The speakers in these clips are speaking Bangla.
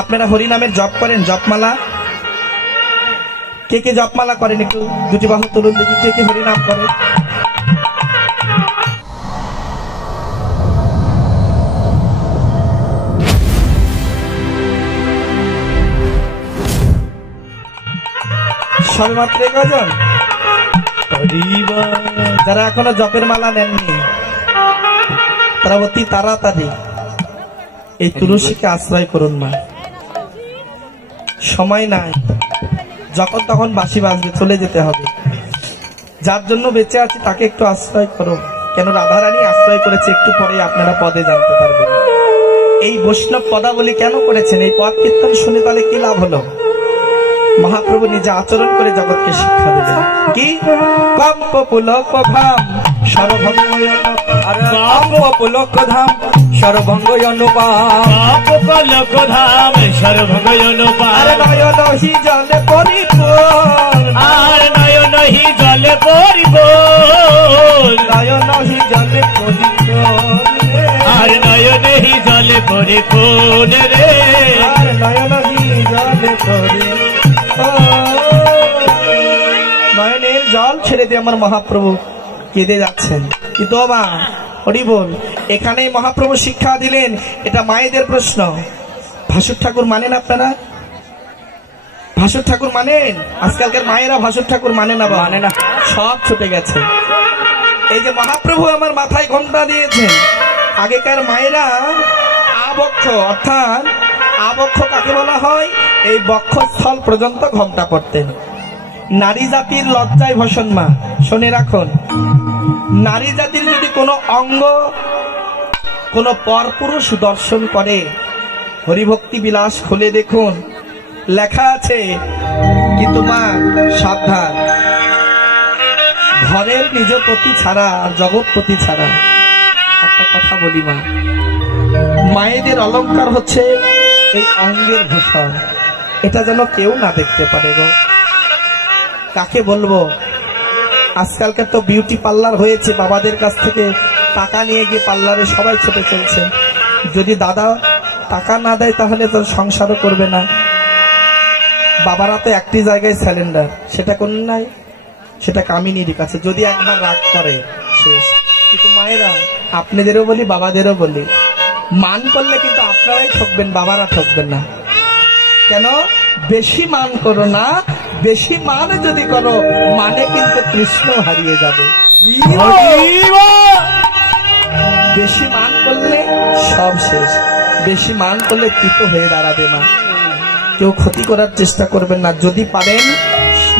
আপনারা হরিনামের জপ করেন, জপমালা? কে কে জপমালা করেন? একটু দুটি বাহু তুলুন দেখি, কে কে হরিনাম করে? সবেমাত্র কজন? যারা এখনো জপের মালা নেননি তারা অতি তাড়াতাড়ি এই তুলসীকে আশ্রয় করুন। মা, সময় নাই, যখন তখন বাঁশি বাজবে, চলে যেতে হবে। যার জন্য বেঁচে আছি তাকে একটু আশ্রয় করো। কেন রাধারানী আশ্রয় করেছে, একটু পরে আপনারা পদে জানতে পারবেন। এই বৈষ্ণব পদাবলী কেন করেছেন? এই পদ কীর্তন শুনে তাহলে কি লাভ হলো? মহাপ্রভু নিজে আচরণ করে জগৎকে শিক্ষা দিলেন। কি? কম্প পুলক ধাম সর্বভঙ্গ পুলক ধাম সর্বভঙ্গ অনুপাম, পুলক ধাম সর্বভঙ্গ অনুপাম। আর নয়নহি জলে পরিপূর্ণ, আর নয়নহি জলে পরিপূর্ণ, নয়নহি জলে পরিপূর্ণ, আর নয়নহি জলে পরিপূর্ণ রে, আর নয়নহি জলে পরিপূর্ণ। নয়নের জল ছেড়ে দিয়ে আমার মহাপ্রভু কেঁদে যাচ্ছেন। কিন্তু মা, হরি বল, এখানেই মহাপ্রভু শিক্ষা দিলেন। এটা মায়েদের প্রশ্ন। ভাসুর ঠাকুর মানেন আপনারা? ভাসুর ঠাকুর মানেন? আজকালকার মায়েরা ভাসুর ঠাকুর মানে না, মানে না, সব ছুটে গেছে। এই যে মহাপ্রভু আমার মাথায় ঘোমটা দিয়েছেন, আগেকার মায়েরা আবক্ষ, অর্থাৎ আবক্ষ কাকে বলা হয়? এই বক্ষস্থল পর্যন্ত ঘোমটা পড়তেন। নারী জাতির লজ্জায় ভূষণ। মা, শুনে রাখুন, নারী জাতির যদি কোনো অঙ্গ কোনো পরপুরুষ দর্শন করে, হরিভক্তি বিলাস খুলে দেখুন, লেখা আছে। কিন্তু মা সাবধান, ঘরের নিজ প্রতি ছাড়া আর জগৎপতি ছাড়া। একটা কথা বলি মা, মায়েদের অলংকার হচ্ছে এই অঙ্গের ভূষণ। এটা যেন কেউ না দেখতে পারে গো। কাকে বলবো? আজকালকার তো বিউটি পার্লার হয়েছে, বাবাদের কাছ থেকে টাকা নিয়ে গিয়ে পার্লারে সবাই ছুটে চলছে। যদি দাদা টাকা না দেয় তাহলে তো সংসারও করবে না। বাবারা তো একটি জায়গায় স্যালেন্ডার, সেটা কোন নাই, সেটা কামিনীর কাছে। যদি একবার রাগ করে শেষ। কিন্তু মায়েরা, আপনাদেরও বলি বাবাদেরও বলি, মান করলে কিন্তু আপনারাই ঠকবেন, বাবারা ঠকবেন না। কেন? বেশি মান করো না, বেশি মান যদি করো মানে কিন্তু কৃষ্ণ হারিয়ে যাবে। বেশি মান করলে সব শেষ, বেশি মান করলে কৃত হয়ে দাঁড়াবে। মা, কেউ ক্ষতি করার চেষ্টা করবেন না। যদি পারেন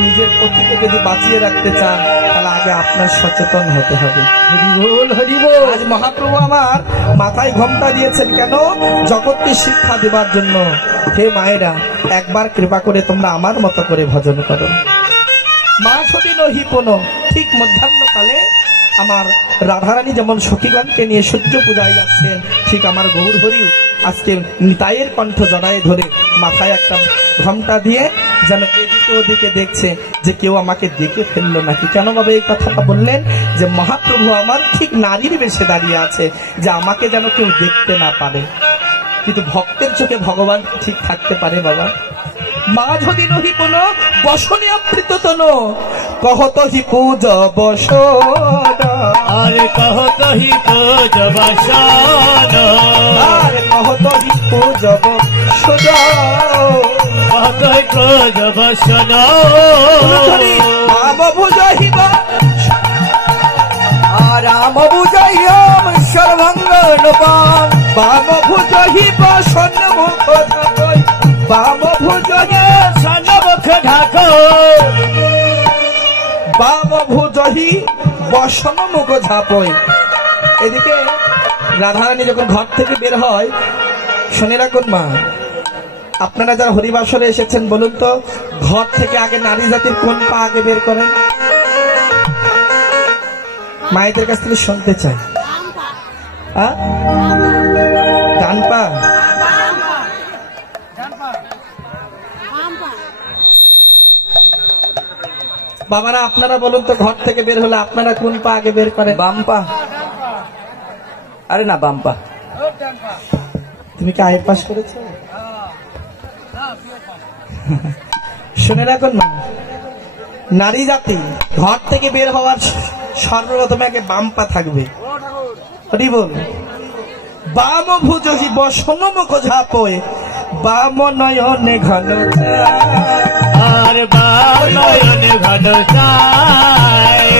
নিজের পতিকে যদি বাঁচিয়ে রাখতে চান তাহলে আগে আপনার সচেতন হতে হবে। হরিবোল হরিবোল। আজ মহাপ্রভু আমার মাথায় ঘোমটা দিয়েছেন কেন? জগৎকে শিক্ষা দেবার জন্য। হে মায়েরা, একবার কৃপা করে তোমরা আমার মতো করে ভজন করো। মা ছবি নহি কোনো। ঠিক মধ্যাহ্নকালে আমার রাধারানী যেমন সখীগণকে নিয়ে সূর্য পূজায় যাচ্ছেন, ঠিক আমার গৌর হরিও আজকে নিতাইয়ের কণ্ঠ জড়ায় ধরে মাথায় একটা ঘোমটা দিয়ে যেন এদিকে ওদিকে দেখছে যে কেউ আমাকে দেখে ফেললো নাকি। কেন বাবা এই কথাটা বললেন? যে মহাপ্রভু আমার ঠিক নারীর বেশে দাঁড়িয়ে আছে, যে আমাকে যেন কেউ দেখতে না পারে। কিন্তু ভক্তের চোখে ভগবান ঠিক থাকতে পারে বাবা। মা যদি নহি কোনো বসনে আবৃত তন, কহত হি পূজ বসন, আরে কহত হি পূজ বসন, আরে কহত হি পূজ বসন, কহত হি পূজ বসন। রাম বুঝাইবা, রাম বুঝাইম সর্বঙ্গ নপাম, বাম ভুজহিব সন্মুখ ঢাকই, বাম ভুজহে সন্মুখ ঢাকই, বাম ভুজহি বসন্মুখ ঝাপই। এদিকে রাধারানী যখন ঘর থেকে বের হয়, শুনে রাখুন মা, আপনারা যারা হরিবাসরে এসেছেন বলুন তো, ঘর থেকে আগে নারী জাতির কোন পা আগে বের করেন? মায়েদের কাছ থেকে শুনতে চাই। ডান পা? বাবারা আপনারা বলুন তো, ঘর থেকে বের হলে আপনারা কোন পা আগে বের করেন? বাম পা? আরে না, বাম পা। তুমি কি আইএ পাস করেছো? শুনে রাখুন না, নারী জাতি ঘর থেকে বের হওয়ার সর্বপ্রথমে আগে বাম পা থাকবে। হরি বল। বাম ভুজহি বসন মুখ ঝাপয়ে, বাম নয়নে ঘন আর বাম নয়নে ঘন চায়,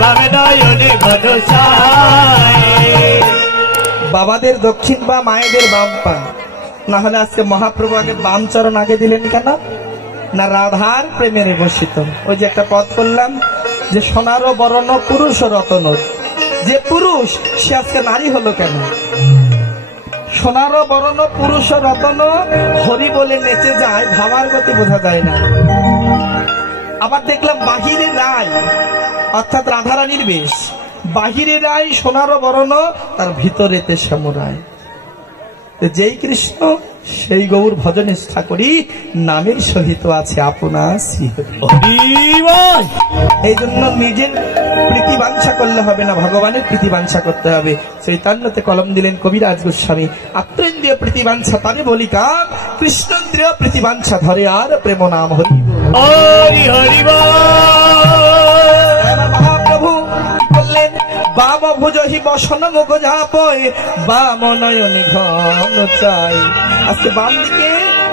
বাম নয়নে ঘন চায়। বাবাদের দক্ষিণ পা, মায়েদের বাম পা। না হলে আজকে মহাপ্রভু আগে বাম চরণ আগে দিলেন কেন? না রাধার প্রেমের বসিত। ওই যে একটা পথ করলাম যে সোনারও বরণ পুরুষ রতন, যে পুরুষ সে আজকে নারী হলো কেন? সোনারও বরণ পুরুষ রতন হরি বলে নেচে যায়, ভাবার গতি বোঝা যায় না। আবার দেখলাম বাহিরে রায়, অর্থাৎ রাধারানীর বেশ, বাহিরে রায় সোনারও বরণ, তার ভিতরেতে শ্যামরায়। যেই কৃষ্ণ সেই গৌর ভজন নিষ্ঠা করি, নামের সহিত আছে আপনার শ্রীহরি। এই জন্য নিজের প্রীতি বাঞ্ছা করলে হবে না, ভগবানের প্রীতি বাঞ্ছা করতে হবে। চৈতন্যতে কলম দিলেন কবিরাজ গোস্বামী, আত্মেন্দ্রিয় প্রীতি বাঞ্ছা তারে বলি কাম, কৃষ্ণেন্দ্রিয় প্রীতি বাঞ্ছা ধরে আর প্রেম নাম হরি হরি হরি আমার মহাপ্রভু বললেন, বাম ভুজহি বসন মুখ ঝাপয়, বাম নয়নে ঘন চাই। আজকে বাম দিকে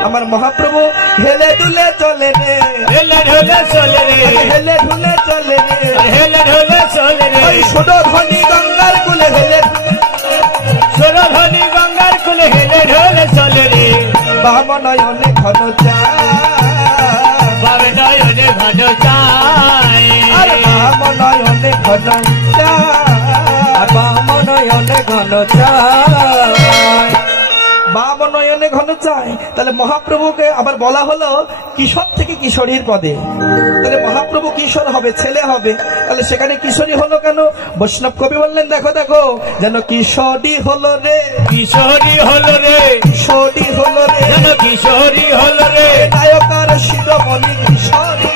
আমার মহাপ্রভু হেলে দুলে চলে রে, হেলে ঢলে চলে রে, হেলে ঢুলে চলে রে, হেলে ঢলে চলে রে। ওই সুরধ্বনি গঙ্গার কুলে হেলে সুরধ্বনি গঙ্গার কুলে হেলে ঢলে চলে রে, বাম নয়নে ঘন চাই, বাম নয়নে ঘন চায়, আর বাম নয়নে ঘন চাই, বাম নয়নে ঘন চায়। বাম নয়নে ঘন চাই। তাহলে মহাপ্রভুকে আবার বলা হলো কিশোর থেকে কিশোরীর পদে। তাহলে মহাপ্রভু কিশোর হবে, ছেলে হবে, তাহলে সেখানে কিশোরী হলো কেন? বৈষ্ণব কবি বললেন, দেখো দেখো যেন কিশোরী হলো রে, কিশোরী হলো রে, কিশোরী হলো রে, যেন কিশোরী হলো রে। নায়কার শিরোমণি কিশোরী,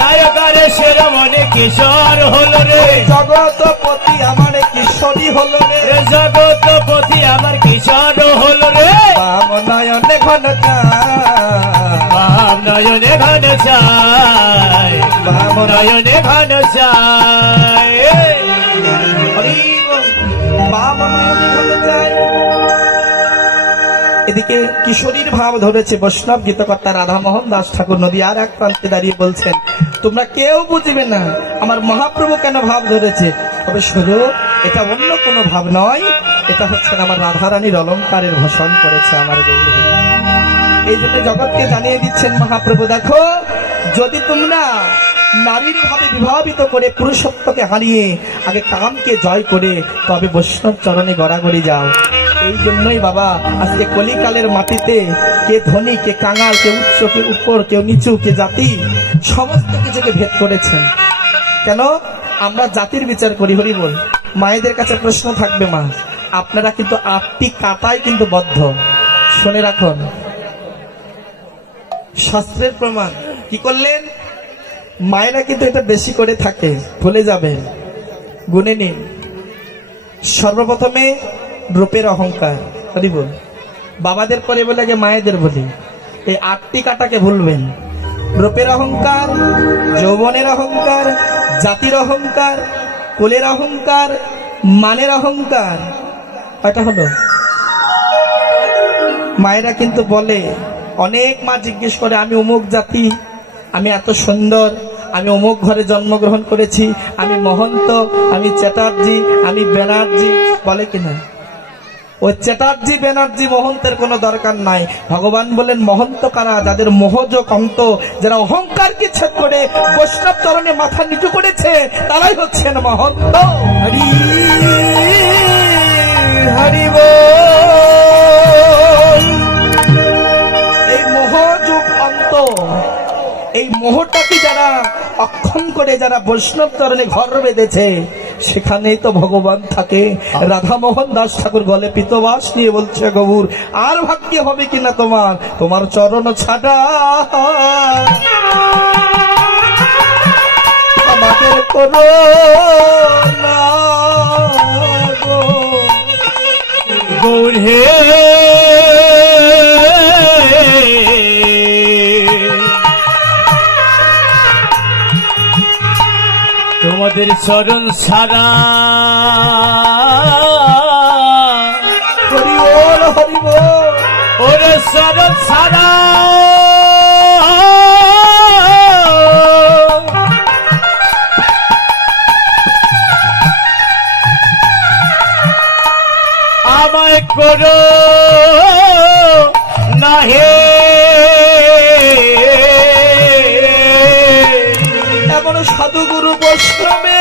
নায়কার শিরোমণি কিশোর হলো রে, জগৎপতি আমার কিশোরী হলো রে, জগৎপতি আমার কিশোর হলো রে। বাম নয়নে ঘন চাই, বাম নয়নে ঘন চায়, বাম নয়নে ঘন চায়। হরি বল। বাম নয়নে ঘন চাই। এদিকে কিশোরীর ভাব ধরেছে বৈষ্ণব গীতকর্তা রাধামোহন দাস ঠাকুর নদী আর এক প্রান্তে দাঁড়িয়ে বলছেন, তোমরা কেউ বুঝবে না আমার মহাপ্রভু কেন ভাব ধরেছে, তবে শুধু এটা অন্য কোনো ভাব নয়, এটা হচ্ছে আমার রাধারানীর অলঙ্কারের ভূষণ করেছে আমার গৌর। এই জন্য জগৎকে জানিয়ে দিচ্ছেন মহাপ্রভু, দেখো যদি তোমরা নারীর ভাবে বিভাবিত করে পুরুষত্বকে হারিয়ে আগে কামকে জয় করে তবে বৈষ্ণব চরণে গড়াগড়ি যাও। এই জন্যই বাবা আজকে কলিকালের মাটিতে কে ধনী, কে কাঙাল, কে উচ্চ, কে উপর, কেউ নিচু, কে জাতি, সমস্ত কিছুকে ভেদ করেছেন। কেন? আমরা জাতির বিচার করি। হরি বল। মায়েদের কাছে প্রশ্ন থাকবে, মা আপনারা কিন্তু 8টি কাটায় কিন্তু বদ্ধ, শুনে রাখুন, শাস্ত্রের প্রমাণ। কি করলেন? মায়েরা কিন্তু এটা বেশি করে থাকে, ভুলে যাবেন, গুনে নিন। সর্বপ্রথমে রূপের অহংকার। হরি বল। বাবাদের পরে বলে আগে মায়েদের বলি, এই 8টি কাটাকে ভুলবেন। রূপের অহংকার, যৌবনের অহংকার, জাতির অহংকার, কুলের অহংকার, মানের অহংকার। কয়টা হলো? মায়েরা কিন্তু বলে, অনেক মা জিজ্ঞেস করে, আমি অমুক জাতি, আমি এত সুন্দর, আমি অমুক ঘরে জন্মগ্রহণ করেছি, আমি মহন্ত, আমি চ্যাটার্জি, আমি ব্যানার্জি, বলে কিনা? ওই চ্যাটার্জি, ব্যানার্জি, মহন্তের কোনো দরকার নাই। ভগবান বলেন মহন্ত কারা? যাদের মোহযোগ অন্ত, যারা অহংকারকে ছেদ করে বৈষ্ণব চরণে মাথা নিচু করেছে, তারাই হচ্ছেন মহন্ত। হরি হরি বল। এই মোহযোগ অন্ত, এই মোহটাকে যারা অক্ষম করে, যারা বৈষ্ণব চরণে ঘর বেঁধেছে, সেখানেই তো ভগবান থাকে। রাধামোহন দাস ঠাকুর গলে পিতবাস নিয়ে বলছে, গৌর আর ভাগ্য হবে কিনা তোমার, তোমার চরণ ছাড়া আমাদের করো না গৌর হে। তোদের চরণ ছাড়া হরি বল হরি বল। ওরে চরণ ছাড়া আমায় করো না হে এমন সাধুগুরু বৈষ্ণবে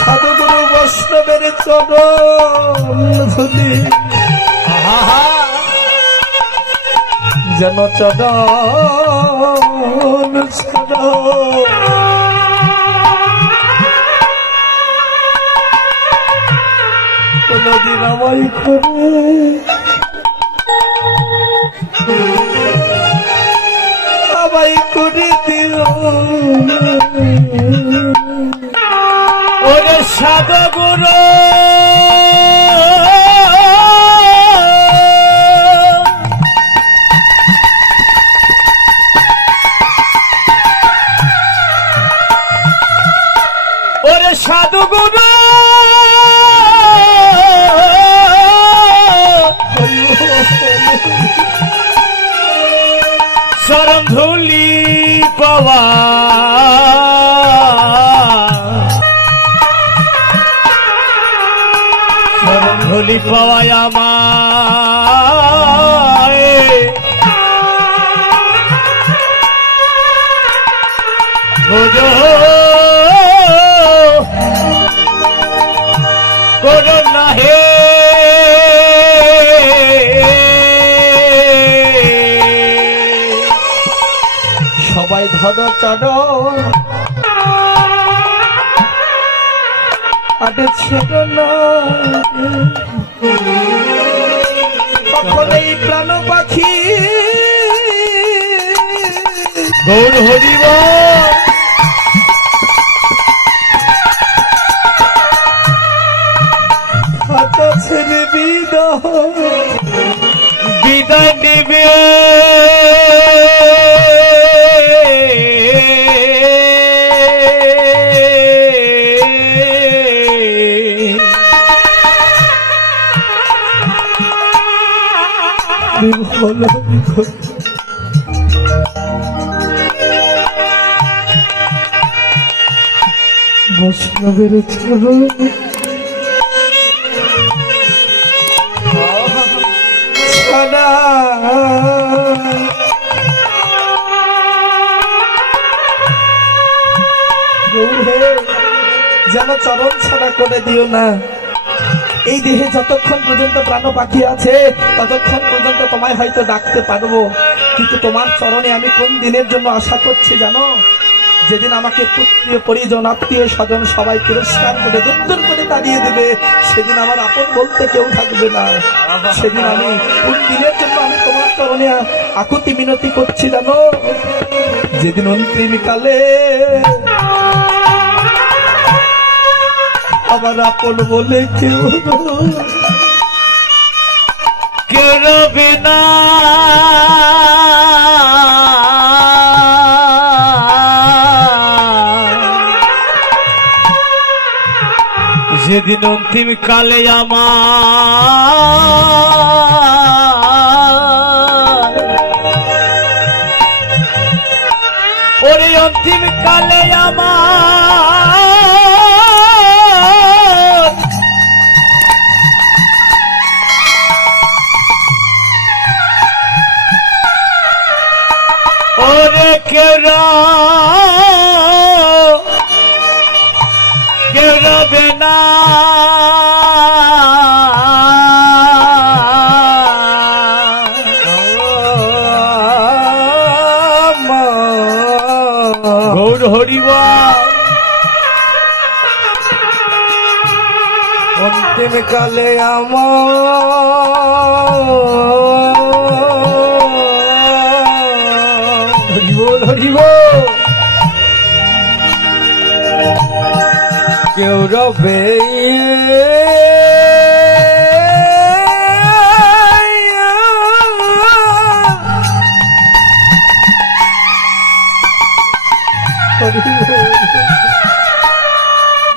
সাধুগুরু বৈষ্ণবের চরণ ধুলি যেন চরণ ছাড়া কোনদিন আমায় করে আমায় করে দিও ওরে সাধুগুরু ওরে সাধুগুরু চরণ ধুলি পাওয়া চরণ ধুলি পাওয়ায় আমায় বুঝো করো না হে সবাই ধর চরণ আটে ছেড়ে না কখন এই প্রাণ পাখি গৌর হরিব হাতা ছেড়ে বিদায় নেবে বৈষ্ণবের চরণ ছাড়া যেন চরণ ছাড়া করে দিও না। এই দেহে যতক্ষণ পর্যন্ত প্রাণ পাখি আছে ততক্ষণ পর্যন্ত তোমায় হয়তো ডাকতে পারবো, কিন্তু তোমার চরণে আমি কোন দিনের জন্য আশা করছি জানো? যেদিন আমাকে পুত্রীয় পরিজন আত্মীয় স্বজন সবাই তিরস্কার করে দূর করে তাড়িয়ে দেবে, সেদিন আমার আপন বলতে কেউ থাকবে না। সেদিন আমি কোন দিনের জন্য আমি তোমার চরণে আকুতি মিনতি করছি জানো? যেদিন অন্তিম কালে আমার আপন বলে কেউ রবে না যেদিন অন্তিম কালে আমার ওরে অন্তিম কালে আমার ওরে কেউ রবে না গৌর হরিবা অন্তিম কালে আমার হরিবল হরিবল কেউ রবে হরি বল।